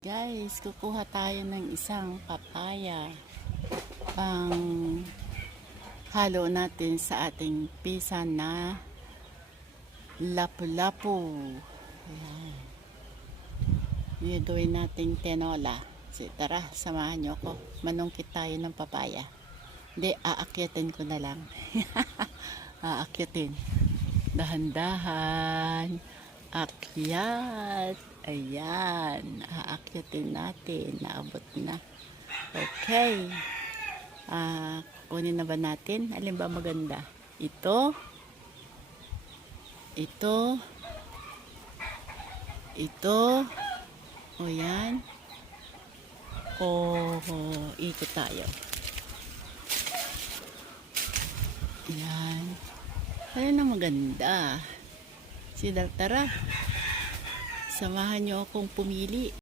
Guys, kukuha tayo ng isang papaya pang halo natin sa ating pisa na lapu-lapu. Ayan. Gagawin nating tinola. Tara, samahan nyo ko. Manungkit tayo ng papaya. Hindi, aakyatin ko na lang. Aakyatin. Dahan-dahan. Akyat. Ayan. Aakyatin natin. Naabot na. Okay. Kunin na ba natin? Alin ba maganda? Ito. Ito. Ito. O yan. Ikot tayo. Ayan. Alin na maganda? Tara. Samahan nyo akong pumili.